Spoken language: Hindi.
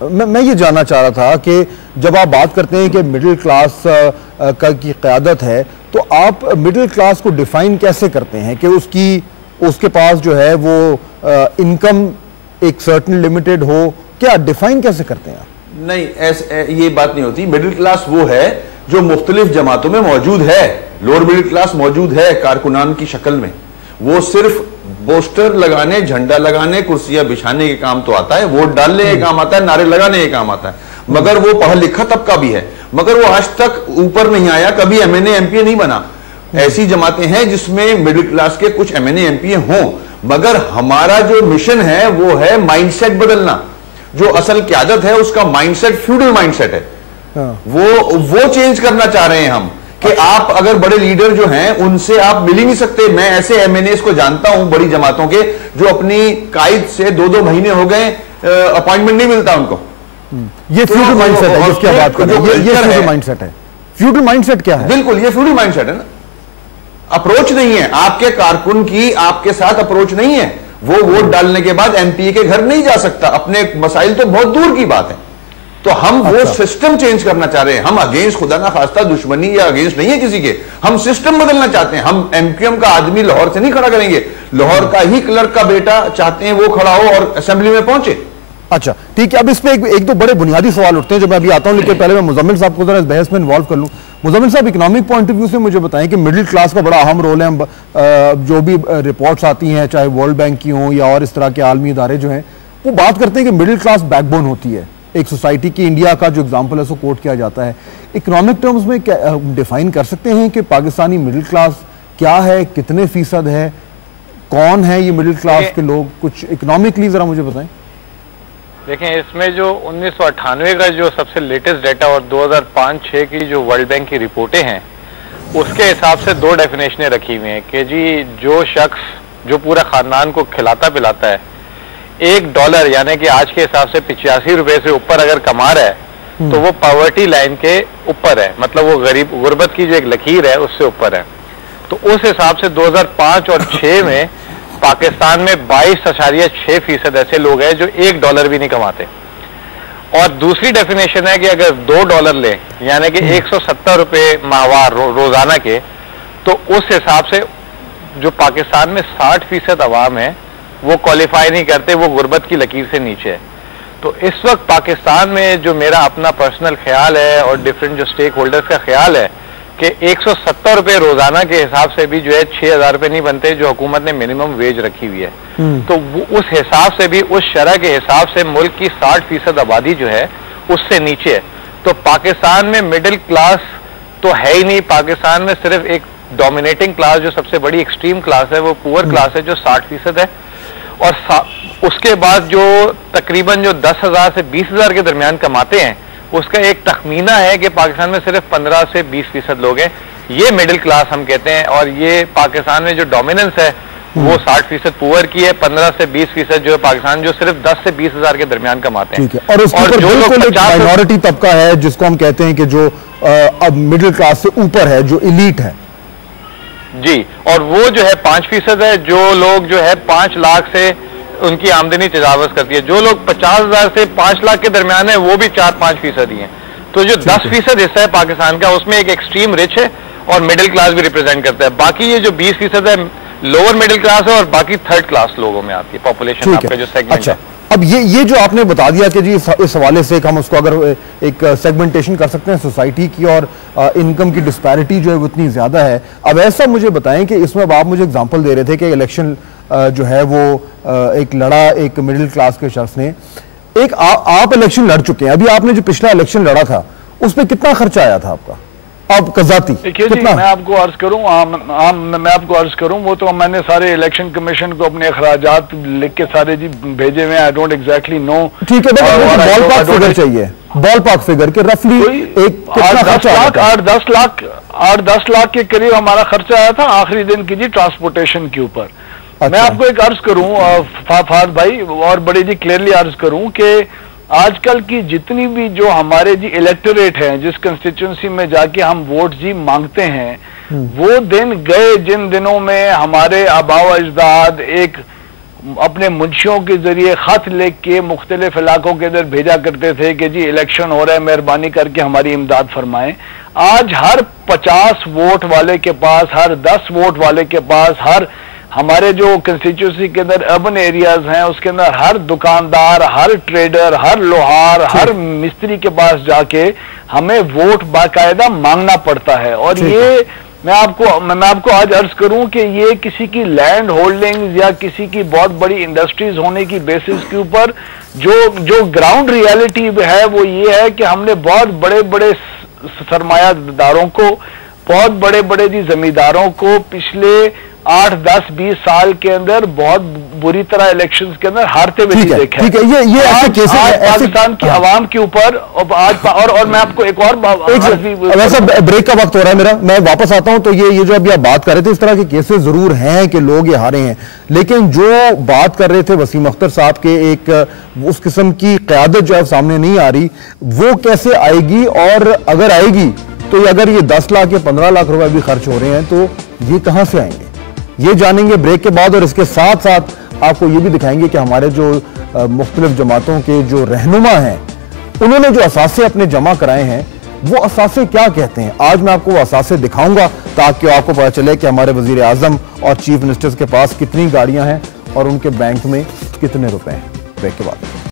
मैं ये जानना चाह रहा था कि जब आप बात करते हैं कि मिडिल क्लास की क़यादत है, तो आप मिडिल क्लास को डिफाइन कैसे करते हैं कि उसके पास जो है वो इनकम एक सर्टेन लिमिटेड हो, क्या डिफाइन कैसे करते हैं आप? नहीं, ये बात नहीं होती। मिडिल क्लास वो है जो मुख्तलिफ जमातों में मौजूद है। लोअर मिडिल क्लास मौजूद है कारकुनान की शक्ल में, वो सिर्फ पोस्टर लगाने, झंडा लगाने, कुर्सियां बिछाने के काम तो आता है, वोट डालने के काम आता है, नारे लगाने के काम आता है, मगर वो पढ़ा लिखा तबका भी है, मगर वो आज तक ऊपर नहीं आया, कभी एमएनए एमपीए नहीं बना। ऐसी जमातें हैं जिसमें मिडिल क्लास के कुछ एमएनए एमपीए हों, मगर हमारा जो मिशन है वो है माइंडसेट बदलना। जो असल क़यादत है उसका माइंडसेट फ्यूडल माइंडसेट है, वो चेंज करना चाह रहे हैं हम कि आप अगर बड़े लीडर जो हैं उनसे आप मिल ही नहीं सकते। मैं ऐसे एमएनएस को जानता हूं बड़ी जमातों के जो अपनी कायद से 2-2 महीने हो गए अपॉइंटमेंट नहीं मिलता उनको। ये फ्यूडल माइंडसेट है जिसकी बात कर रहे हैं, ये फ्यूडल माइंडसेट है। फ्यूडल माइंडसेट क्या है? बिल्कुल, ये फ्यूडल माइंडसेट है ना। अप्रोच नहीं है आपके कारकुन की, आपके साथ अप्रोच नहीं है। वो वोट डालने के बाद एमपी के घर नहीं जा सकता, अपने मसाइल तो बहुत दूर की बात है। तो हम वो सिस्टम चेंज करना चाह रहे हैं। हम अगेंस्ट खुदा ना खास्ता दुश्मनी या अगेंस्ट नहीं है किसी के, हम सिस्टम बदलना चाहते हैं। हम एमक्यूएम का आदमी लाहौर से नहीं खड़ा करेंगे, लाहौर का ही क्लर्क का बेटा चाहते हैं वो खड़ा हो और असेंबली में पहुंचे। अच्छा ठीक है, अब इस पे एक दो बड़े बुनियादी सवाल उठते हैं जो मैं अभी आता हूं, लेकिन पहले मैं मुजम्मिल साहब को जरा इस बहस में इन्वॉल्व कर लूं। मुजम्मिल साहब, इकोनॉमिक पॉइंट ऑफ व्यू से मुझे बताएं कि मिडिल क्लास का बड़ा अहम रोल है। जो भी रिपोर्ट्स आती हैं, चाहे वर्ल्ड बैंक की हों या और इस तरह के आलमी इदारे जो हैं, वो बात करते हैं कि मिडिल क्लास बैकबोन होती है एक सोसाइटी की। इंडिया का जो एग्जाम्पल है उसको कोट किया जाता है। इकोनॉमिक टर्म्स में क्या डिफाइन कर सकते हैं कि पाकिस्तानी मिडिल क्लास क्या है, कितने फीसद है, कौन है ये मिडिल क्लास के लोग? कुछ इकोनॉमिकली जरा मुझे बताएं। देखें, इसमें जो 1998 का जो सबसे लेटेस्ट डाटा और 2005-6 की जो वर्ल्ड बैंक की रिपोर्टें हैं, उसके हिसाब से 2 डेफिनेशनें रखी हुई हैं कि जी जो शख्स जो पूरा खानदान को खिलाता पिलाता है, $1 यानी कि आज के हिसाब से 85 रुपए से ऊपर अगर कमा रहा है तो वो पॉवर्टी लाइन के ऊपर है, मतलब वो गरीब गुर्बत की जो एक लकीर है उससे ऊपर है। तो उस हिसाब से 2005 और 6 में पाकिस्तान में 22.6% ऐसे लोग हैं जो $1 भी नहीं कमाते। और दूसरी डेफिनेशन है कि अगर $2 लें यानी कि 170 रुपए माहवार रोजाना के, तो उस हिसाब से जो पाकिस्तान में 60% अवाम है वो क्वालिफाई नहीं करते, वो गुर्बत की लकीर से नीचे है। तो इस वक्त पाकिस्तान में जो मेरा अपना पर्सनल ख्याल है और डिफरेंट जो स्टेक होल्डर्स का ख्याल है कि 170 रुपए रोजाना के हिसाब से भी जो है 6,000 रुपए नहीं बनते जो हुकूमत ने मिनिमम वेज रखी हुई है। तो उस हिसाब से भी, उस शरह के हिसाब से मुल्क की 60% आबादी जो है उससे नीचे है। तो पाकिस्तान में मिडिल क्लास तो है ही नहीं। पाकिस्तान में सिर्फ एक डोमिनेटिंग क्लास जो सबसे बड़ी एक्सट्रीम क्लास है वो पुअर क्लास है जो 60% है। और उसके बाद जो तकरीबन जो 10,000 से 20,000 के दरमियान कमाते हैं, उसका एक तखमीना है कि पाकिस्तान में सिर्फ 15 से 20% लोग हैं, ये मिडिल क्लास हम कहते हैं। और ये पाकिस्तान में जो डोमिनेंस है वो 60% पुअर की है, 15 से 20% जो है पाकिस्तान जो सिर्फ 10 से 20,000 के दरमियान कमाते हैं। और जो लोग माइनॉरिटी तबका है जिसको हम कहते हैं कि जो अब मिडिल क्लास से ऊपर है, जो इलीट है जी, और वो जो है 5% है। जो लोग जो है 5 लाख से उनकी आमदनी तजावज करती है। जो लोग 50,000 से 5 लाख के दरमियान है वो भी 4-5% ही है। तो जो 10% हिस्सा है पाकिस्तान का, उसमें एक एक्सट्रीम रिच है और मिडिल क्लास भी रिप्रेजेंट करता है। बाकी ये जो 20% है लोअर मिडिल क्लास है और बाकी थर्ड क्लास लोगों में आती है पॉपुलेशन आपका जो सेगमेंट है। अब ये जो आपने बता दिया कि जी इस हवाले से हम उसको अगर एक सेगमेंटेशन कर सकते हैं सोसाइटी की, और इनकम की डिस्पैरिटी जो है वो इतनी ज़्यादा है। अब ऐसा मुझे बताएं कि इसमें अब आप मुझे एग्जांपल दे रहे थे कि इलेक्शन जो है वो एक लड़ा एक मिडिल क्लास के शख्स ने, एक आप इलेक्शन लड़ चुके हैं, अभी आपने जो पिछला इलेक्शन लड़ा था उस पर कितना खर्चा आया था आपका? आप कजाती कितना? मैं आपको अर्ज करूं, मैं आपको अर्ज करूं, वो तो मैंने सारे इलेक्शन कमीशन को अपने अखराजात लिख के सारे जी भेजे हुए। I don't exactly know. ठीक है, बॉल पार्क फिगर चाहिए, बॉल पार्क फिगर के रफली एक 8-10 लाख के करीब हमारा खर्चा आया था आखिरी दिन की जी ट्रांसपोर्टेशन के ऊपर। अच्छा। मैं आपको एक अर्ज करूं फाद भाई, और बड़ी जी क्लियरली अर्ज करूं कि आजकल की जितनी भी जो हमारे जी इलेक्टोरेट हैं, जिस कंस्टिट्यूंसी में जाके हम वोट जी मांगते हैं, वो दिन गए जिन दिनों में हमारे आबा व अजदाद एक अपने मुंशियों के जरिए खत लिख के मुख्तलिफ इलाकों के अंदर भेजा करते थे कि जी इलेक्शन हो रहा है, मेहरबानी करके हमारी इमदाद फरमाएं। आज हर 50 वोट वाले के पास, हर 10 वोट वाले के पास, हर हमारे जो कंस्टिट्यूंसी के अंदर अर्बन एरियाज हैं उसके अंदर हर दुकानदार, हर ट्रेडर, हर लोहार, हर मिस्त्री के पास जाके हमें वोट बाकायदा मांगना पड़ता है। और ये मैं आपको आज अर्ज करूं कि ये किसी की लैंड होल्डिंग्स या किसी की बहुत बड़ी इंडस्ट्रीज होने की बेसिस के ऊपर जो ग्राउंड रियलिटी है वो ये है कि हमने बहुत बड़े बड़े सरमायादारों को, बहुत बड़े बड़े जमींदारों को पिछले 8, 10, 20 साल के अंदर बहुत बुरी तरह इलेक्शंस के अंदर हारते हुए देखा है। ठीक है, ये ऐसे केसेस आज पाकिस्तान की आवाम के ऊपर और मैं आपको एक और वैसा ब्रेक का वक्त हो रहा है मेरा, मैं वापस आता हूं। तो ये जो अभी आप बात कर रहे थे, इस तरह के केसेस जरूर हैं कि लोग ये हारे हैं, लेकिन जो बात कर रहे थे वसीम अख्तर साहब के, एक उस किस्म की क़यादत जो है सामने नहीं आ रही, वो कैसे आएगी? और अगर आएगी तो अगर ये 10 लाख या 15 लाख रुपए भी खर्च हो रहे हैं तो ये कहां से आएंगे? ये जानेंगे ब्रेक के बाद। और इसके साथ साथ आपको ये भी दिखाएंगे कि हमारे जो मुख्तलिफ जमातों के जो रहनुमा हैं, उन्होंने जो असासे अपने जमा कराए हैं, वो असासे क्या कहते हैं। आज मैं आपको वो असासे दिखाऊंगा ताकि आपको पता चले कि हमारे वजीर आजम और चीफ मिनिस्टर्स के पास कितनी गाड़ियां हैं और उनके बैंक में कितने रुपए हैं। ब्रेक के बाद।